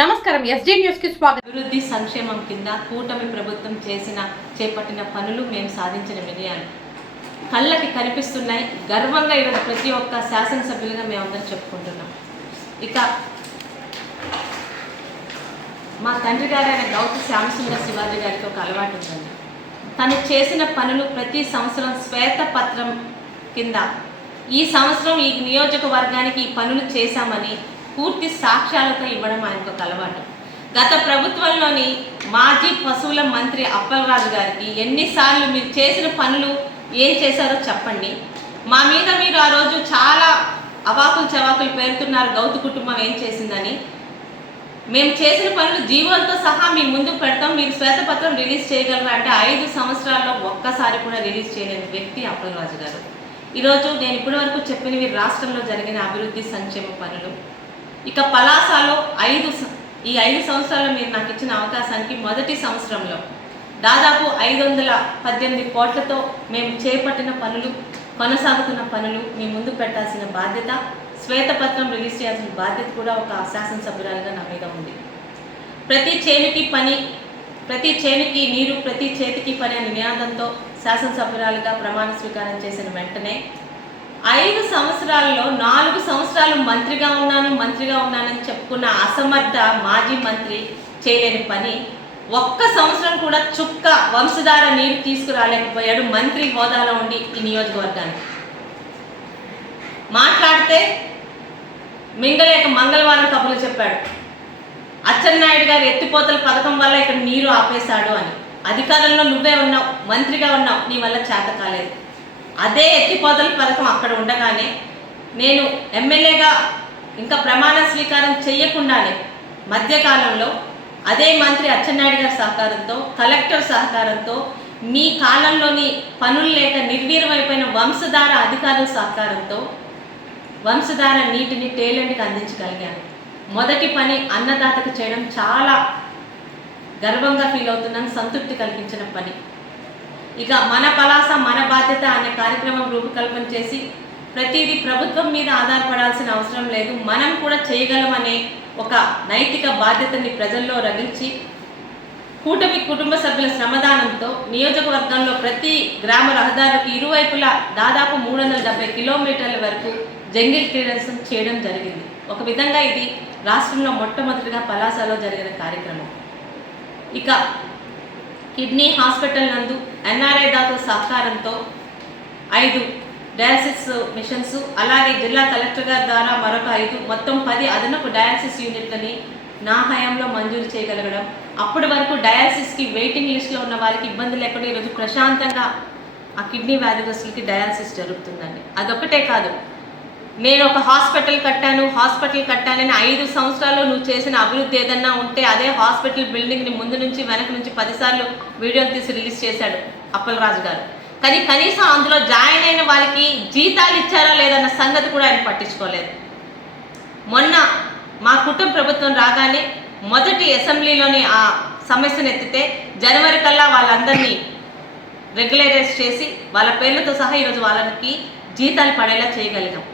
నమస్కారం SJ news కి స్వాగతం. అభివృద్ధి సంక్షేమం కింద కూటమి ప్రభుత్వం చేపట్టిన పనులు మేము సాధించిన విజయాలు కళ్ళకి కనిపిస్తున్నాయి. గర్వంగా ఈరోజు ప్రతి ఒక్క శాసనసభ్యులుగా మేమందరం చెప్పుకుంటున్నాం. ఇక మా తండ్రి గారైన గౌతు శ్యామసుందర్ శివాజీ గారికి ఒక అలవాటు ఉందండి. తను చేసిన పనులు ప్రతి సంవత్సరం శ్వేతపత్రం కింద ఈ సంవత్సరం ఈ నియోజకవర్గానికి ఈ పనులు చేశామని పూర్తి సాక్ష్యాలతో ఇవ్వడం ఆయనకు ఒక అలవాటు. గత ప్రభుత్వంలోని మాజీ పశువుల మంత్రి అప్పలరాజు గారికి ఎన్నిసార్లు మీరు చేసిన పనులు ఏం చేశారో చెప్పండి, మా మీద మీరు ఆ రోజు చాలా అవాకులు చవాకులు పేరుతున్నారు, గౌతు కుటుంబం ఏం చేసిందని. మేము చేసిన పనులు జీవోలతో సహా మీ ముందుకు పెడతాం, మీరు శ్వేతపత్రం రిలీజ్ చేయగలరా అంటే 5 సంవత్సరాల్లో ఒక్కసారి కూడా రిలీజ్ చేయలేని వ్యక్తి అప్పలరాజు గారు. ఈరోజు నేను ఇప్పటి వరకు చెప్పినవి రాష్ట్రంలో జరిగిన అభివృద్ధి సంక్షేమ పనులు. ఇక పలాసలో ఈ 5 సంవత్సరాల్లో మీరు నాకు ఇచ్చిన అవకాశానికి మొదటి సంవత్సరంలో దాదాపు 518 కోట్లతో మేము చేపట్టిన పనులు, కొనసాగుతున్న పనులు మీ ముందు పెట్టాల్సిన బాధ్యత, శ్వేతపత్రం రిలీజ్ చేయాల్సిన బాధ్యత కూడా ఒక శాసనసభ్యురాలుగా నా మీద ఉంది. ప్రతి చేనుకి పని, ప్రతి చేనుకి నీరు, ప్రతి చేతికి పని అనే నినాదంతో శాసనసభ్యురాలుగా ప్రమాణ స్వీకారం చేసిన వెంటనే 5 సంవత్సరాల్లో 4 సంవత్సరాలు మంత్రిగా ఉన్నానని చెప్పుకున్న అసమర్థ మాజీ మంత్రి చేయలేని పని, ఒక్క సంవత్సరం కూడా చుక్క వంశధార నీరు తీసుకురాలేకపోయాడు మంత్రి హోదాలో ఉండి ఈ నియోజకవర్గానికి. మాట్లాడితే మింగలేక మంగళవారం కబుర్లు చెప్పాడు. అచ్చెన్నాయుడు గారు ఎత్తిపోతల పథకం వల్ల ఇక్కడ నీరు ఆపేశాడు అని. అధికారంలో నువ్వే ఉన్నావు, మంత్రిగా ఉన్నావు, నీ వల్ల చేత కాలేదు. అదే ఎత్తిపోతల పథకం అక్కడ ఉండగానే నేను ఎమ్మెల్యేగా ఇంకా ప్రమాణ స్వీకారం చేయకుండానే మధ్యకాలంలో అదే మంత్రి అచ్చెన్నాయుడు గారి సహకారంతో, కలెక్టర్ సహకారంతో, మీ కాలంలోని పనులు లేక నిర్వీర్యమైపోయిన వంశధార అధికారుల సహకారంతో వంశధార నీటిని టేలెంట్కి అందించగలిగాను. మొదటి పని అన్నదాతకు చేయడం చాలా గర్వంగా ఫీల్ అవుతున్నాను, సంతృప్తి కల్పించిన పని. ఇక మన పలాస మన బాధ్యత అనే కార్యక్రమం రూపకల్పన చేసి ప్రతిదీ ప్రభుత్వం మీద ఆధారపడాల్సిన అవసరం లేదు, మనం కూడా చేయగలమనే ఒక నైతిక బాధ్యతని ప్రజల్లో రగిల్చి కూటమి కుటుంబ సభ్యుల శ్రమదానంతో నియోజకవర్గంలో ప్రతి గ్రామ రహదారికి ఇరువైపులా దాదాపు 370 కిలోమీటర్ల వరకు జంగిల్ క్లియరెన్స్ చేయడం జరిగింది. ఒక విధంగా ఇది రాష్ట్రంలో మొట్టమొదటిగా పలాసలో జరిగిన కార్యక్రమం. ఇక కిడ్నీ హాస్పిటల్ నందు ఎన్ఆర్ఐ దాతల సహకారంతో 5 డయాలసిస్ మిషన్స్, అలాగే జిల్లా కలెక్టర్ గారి ద్వారా మరొక 5, మొత్తం 10 అదనపు డయాలసిస్ యూనిట్లని నా హయాంలో మంజూరు చేయగలగడం, అప్పటి వరకు డయాలసిస్కి వెయిటింగ్ లిస్ట్లో ఉన్న వారికి ఇబ్బంది లేకుండా ఈరోజు ప్రశాంతంగా ఆ కిడ్నీ వ్యాధిగ్రస్తులకి డయాలసిస్ జరుగుతుందండి. అదొక్కటే కాదు, నేను ఒక హాస్పిటల్ కట్టానని 5 సంవత్సరాల్లో నువ్వు చేసిన అభివృద్ధి ఏదన్నా ఉంటే అదే హాస్పిటల్ బిల్డింగ్ని ముందు నుంచి వెనక నుంచి 10 సార్లు వీడియోలు తీసి రిలీజ్ చేశాడు అప్పలరాజు గారు. కానీ కనీసం అందులో జాయిన్ అయిన వారికి జీతాలు ఇచ్చారా లేదన్న సంగతి కూడా ఆయన పట్టించుకోలేదు. మొన్న మా కుటుంబ ప్రభుత్వం రాగానే మొదటి అసెంబ్లీలోని ఆ సమస్యను ఎత్తితే జనవరి కల్లా వాళ్ళందరినీ రెగ్యులరైజ్ చేసి వాళ్ళ పేర్లతో సహా ఈరోజు వాళ్ళకి జీతాలు పడేలా చేయగలిగాం.